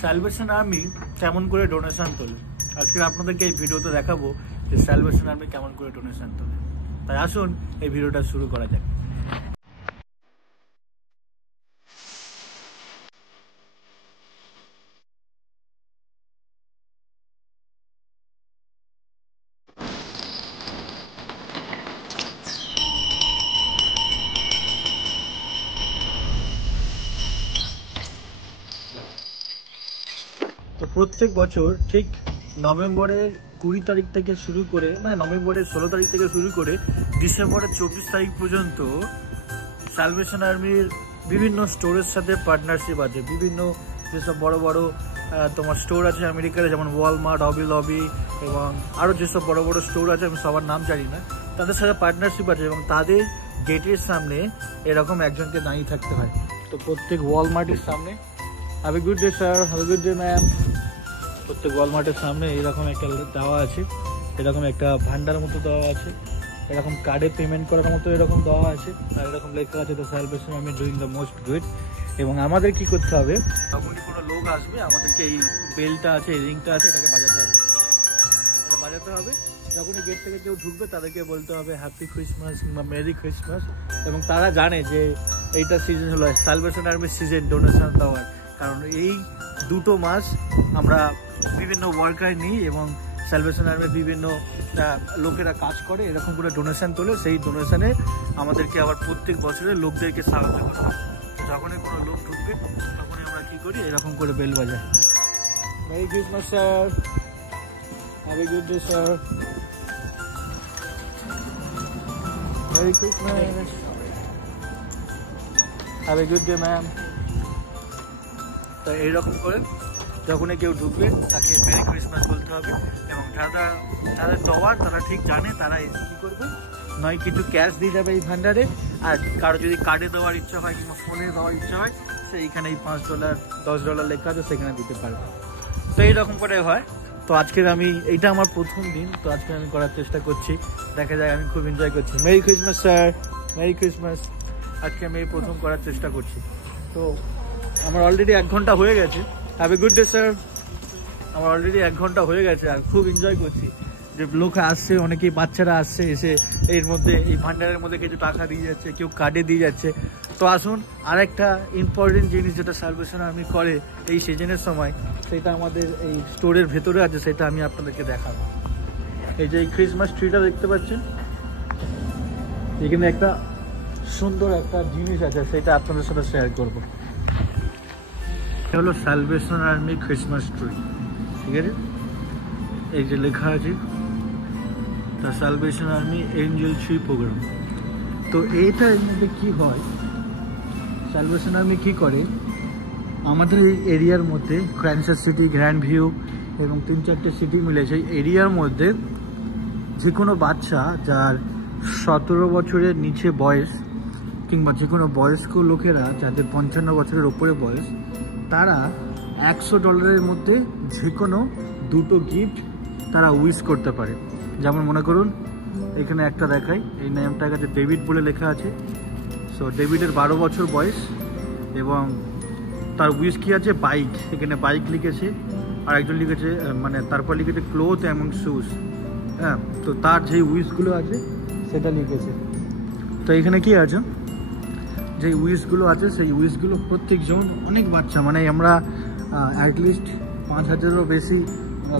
Salvation army কেমন করে donation তোলে। আজকে আপনাদেরকে এই ভিডিওতে দেখাবো যে স্যালভেশন আর্মি কেমন করে ডোনেশন তোলে। তাই আসুন এই ভিডিওটা শুরু করা যাক। তো প্রত্যেক বছর ঠিক নভেম্বরের 20 তারিখ থেকে শুরু করে নভেম্বরের 16 তারিখ থেকে শুরু করে ডিসেম্বরের 24 তারিখ পর্যন্ত স্যালভেশন আর্মির বিভিন্ন স্টোরের সাথে পার্টনারশিপ আছে। বিভিন্ন যেসব বড় বড় তোমার স্টোর আছে আমেরিকাতে, যেমন ওয়ালমার্ট, হবি লবি এবং আরও যেসব বড় বড় স্টোর আছে, আমি সবার নাম জানি না, তাদের সাথে পার্টনারশিপ আছে এবং তাদের গেটের সামনে এরকম একজনকে দাঁড়িয়ে থাকতে হয়। তো প্রত্যেক ওয়ালমার্টের সামনে have a good day sir, have a good day ma'am, প্রত্যেক ওয়ালমার্টের সামনে এরকম একটা দেওয়া আছে, এরকম একটা ভান্ডার মতো দেওয়া আছে, এরকম কার্ডে পেমেন্ট করার মতো এরকম দেওয়া আছে, আর এরকম লেখা আছে the Salvation army doing the most good. এবং আমাদের কি করতে হবে, যখনই কোনো লোক আসবে আমাদেরকে এই বেলটা আছে, এই রিংটা আছে, এটাকে বাজাতে হবে। এটা বাজাতে হবে, যখনই গেট থেকে কেউ ঢুকবে তাদেরকে বলতে হবে হ্যাপি ক্রিসমাস কিংবা মেরি ক্রিসমাস। এবং তারা জানে যে এইটা সিজন হলো স্যালভেশন আর্মির সিজন ডোনেশন দেওয়ার, কারণ এই দুটো মাস আমরা বিভিন্ন ওয়ার্কার নিই এবং স্যালভেশন আর্মির বিভিন্ন লোকেরা কাজ করে, এরকম করে ডোনেশন তোলে। সেই ডোনেশনে আমাদেরকে আবার প্রত্যেক বছরে লোকদেরকে সাহায্য করতে হবে। যখনই কোনো লোক ঢুকবে তখনই আমরা কী করি, এরকম করে বেল বাজাই। Merry Christmas sir, have a good day sir, merry Christmas, have a good day ma'am. তো এইরকম করে যখনই কেউ ঢুকবে তাকে মেরি ক্রিসমাস বলতে হবে। এবং যাদের দেওয়ার তারা ঠিক জানে, তারা কী করবে, নয় কিছু ক্যাশ দিয়ে যাবে এই ভান্ডারে, আর কারো যদি কার্ডে দেওয়ার ইচ্ছা হয় কিংবা ফোনে দেওয়ার ইচ্ছা হয়, সে এইখানে $5 $10 লেখা আছে, সেখানে দিতে পারবে। তো এইরকম করে হয়। তো আজকের এইটা আমার প্রথম দিন, তো আজকে আমি করার চেষ্টা করছি, দেখা যায়। আমি খুব এনজয় করছি। Merry Christmas sir, merry Christmas. আজকে আমি এই প্রথম করার চেষ্টা করছি। তো আমার অলরেডি 1 ঘন্টা হয়ে গেছে। Have a good day sir. আমার অলরেডি 1 ঘন্টা হয়ে গেছে আর খুব এনজয় করছি যে লোক আসছে, অনেকেই বাচ্চারা আসছে, এসে এর মধ্যে এই ভান্ডারের মধ্যে কিছু টাকা দিয়ে যাচ্ছে, কেউ কার্ডে দিয়ে যাচ্ছে। তো আসুন আরেকটা ইম্পর্টেন্ট জিনিস যেটা স্যালভেশন আর্মি করে এই সিজনের সময়, সেটা আমাদের এই স্টোরের ভেতরে আছে, সেটা আমি আপনাদেরকে দেখাবো। এই যে এই ক্রিসমাস ট্রিটা দেখতে পাচ্ছেন, এখানে একটা সুন্দর একটা জিনিস আছে, সেটা আপনাদের সাথে শেয়ার করবো। এটা হলো স্যালভেশন আর্মি ক্রিসমাস ট্রি, ঠিক আছে? এই যে লেখা আছে the Salvation Army Angel Tree program. তো এইটার মধ্যে কী হয়, স্যালভেশন আর্মি কী করে, আমাদের এই এরিয়ার মধ্যে ক্যান্সাস সিটি, গ্র্যান্ড ভিউ এবং 3-4টে সিটি মিলেছে, এই এরিয়ার মধ্যে যে কোনো বাচ্চা যার 17 বছরের নিচে বয়স কিংবা যে কোনো বয়স্ক লোকেরা যাদের 55 বছরের ওপরে বয়স, তারা $100 মধ্যে যে কোনো 2টো গিফট তারা উইশ করতে পারে। যেমন মনে করুন এখানে একটা দেখাই, এই নামটার কাছে ডেভিড বলে লেখা আছে। সো ডেভিডের 12 বছর বয়স এবং তার উইশ কী আছে, বাইক। এখানে বাইক লিখেছে, আর একজন লিখেছে তারপর লিখেছে ক্লোথ এবং শুজ। হ্যাঁ, তো তার যে উইশগুলো আছে সেটা লিখেছে। তো এখানে কি আছে, যে উইশগুলো আছে সেই উইশগুলো প্রত্যেকজন, অনেক বাচ্চা, আমরা অ্যাটলিস্ট 5000-এরও বেশি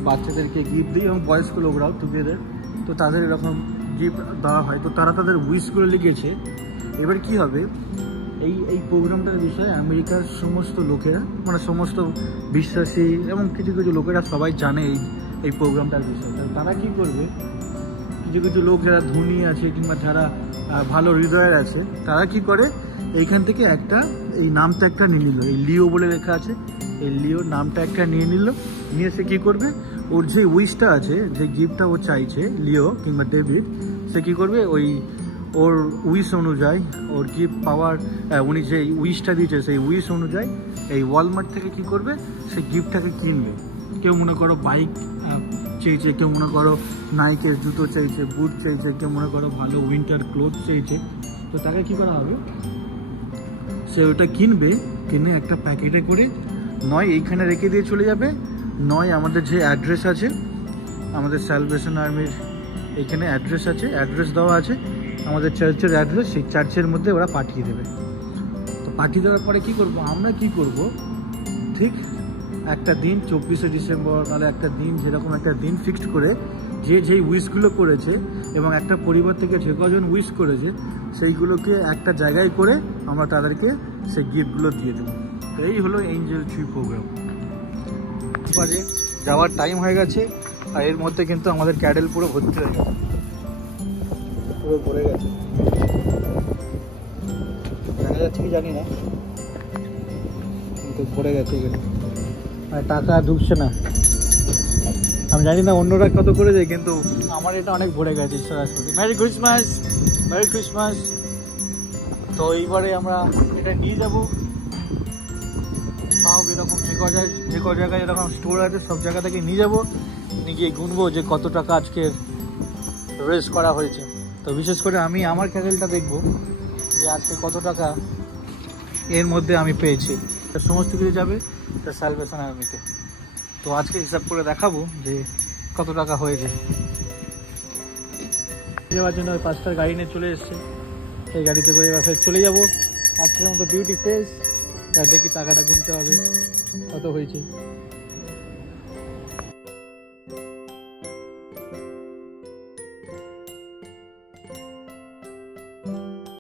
বাচ্চাদেরকে গিফট দিই এবং বয়স্ক লোকরাও টুগেদার। তো তাদের এরকম গিফট দেওয়া হয়। তো তারা তাদের উইশগুলো লিখেছে। এবার কি হবে, এই প্রোগ্রামটার বিষয়ে আমেরিকার সমস্ত লোকেরা, সমস্ত বিশ্বাসী এবং কিছু কিছু লোকেরা সবাই জানে এই প্রোগ্রামটার বিষয়ে। তারা কি করবে, কিছু কিছু লোক যারা ধনী আছে কিংবা যারা ভালো হৃদয়ের আছে, তারা কি করে, এইখান থেকে এই নামটা একটা নিয়ে নিল, এই লিও বলে লেখা আছে, এই লিও নামটা একটা নিয়ে নিল। নিয়ে সে কী করবে, ওর যে উইশটা আছে, যে গিফটটা ও চাইছে, লিও কিংবা ডেভিড, সে কী করবে, ওর উইশ অনুযায়ী, ওর গিফট পাওয়ার, উনি যে উইশটা দিয়েছে সেই উইশ অনুযায়ী এই ওয়ালমার্ট থেকে কী করবে, সেই গিফটটাকে কিনবে। কেউ মনে করো বাইক চেয়েছে, কেউ মনে করো নাইকের জুতো চাইছে, বুট চাইছে, কেউ মনে করো ভালো উইন্টার ক্লোথ চাইছে। তো তাকে কী করা হবে, সে ওটা কিনবে, কিনে একটা প্যাকেটে করে নয় এইখানে রেখে দিয়ে চলে যাবে, নয় আমাদের যে অ্যাড্রেস আছে, আমাদের স্যালভেশন আর্মির এইখানে অ্যাড্রেস আছে, অ্যাড্রেস দেওয়া আছে আমাদের চার্চের অ্যাড্রেস, সেই চার্চের মধ্যে ওরা পাঠিয়ে দেবে। তো পাঠিয়ে দেওয়ার পরে কী করবো আমরা, কী করব ঠিক একটা দিন 24শে ডিসেম্বর, নাহলে একটা দিন যেরকম একটা দিন ফিক্সড করে যে যেই উইশগুলো করেছে এবং একটা পরিবার থেকে যে কজন উইশ করেছে সেইগুলোকে একটা জায়গায় করে আমরা তাদেরকে সেই গিফটগুলো দিয়ে দেবো। তো এই হলো এঞ্জেল ট্রি প্রোগ্রাম। বাজে যাওয়ার টাইম হয়ে গেছে, আর এর মধ্যে কিন্তু আমাদের ক্যাডেল পুরো ভর্তি হয়ে গেছে, পুরো ভরে গেছে। দেখা যাচ্ছে কি জানি না, কিন্তু ভরে গেছে এখানে, আর টাকা ঢুকছে না। আমি জানি না অন্যরা কত করে যায়, কিন্তু আমার এটা অনেক ভরে গেছে। সরাসরি মেরি ক্রিসমাস, মেরি ক্রিসমাস। তো এইবারে আমরা এটা নিয়ে যাবো সব, এরকম যে ক জায়গায় এরকম স্টোর আছে সব জায়গা থেকে নিয়ে যাবো, নিয়ে গিয়ে গুনবো যে কত টাকা আজকে রেজ করা হয়েছে। তো বিশেষ করে আমি আমার ক্যান্ডেলটা দেখবো যে আজকে কত টাকা এর মধ্যে আমি পেয়েছি। সমস্ত কিছু যাবে স্যালভেশন আর্মিতে। তো আজকে হিসাব করে দেখাবো যে কত টাকা হয়েছে। যাওয়ার জন্য ওই 5টার গাড়ি নিয়ে চলে এসছে, এই গাড়িতে করে এবার ফের চলে যাবো আজকের মতো ডিউটি শেষ। দেখি টাকাটা গুনতে হবে কত হয়েছে।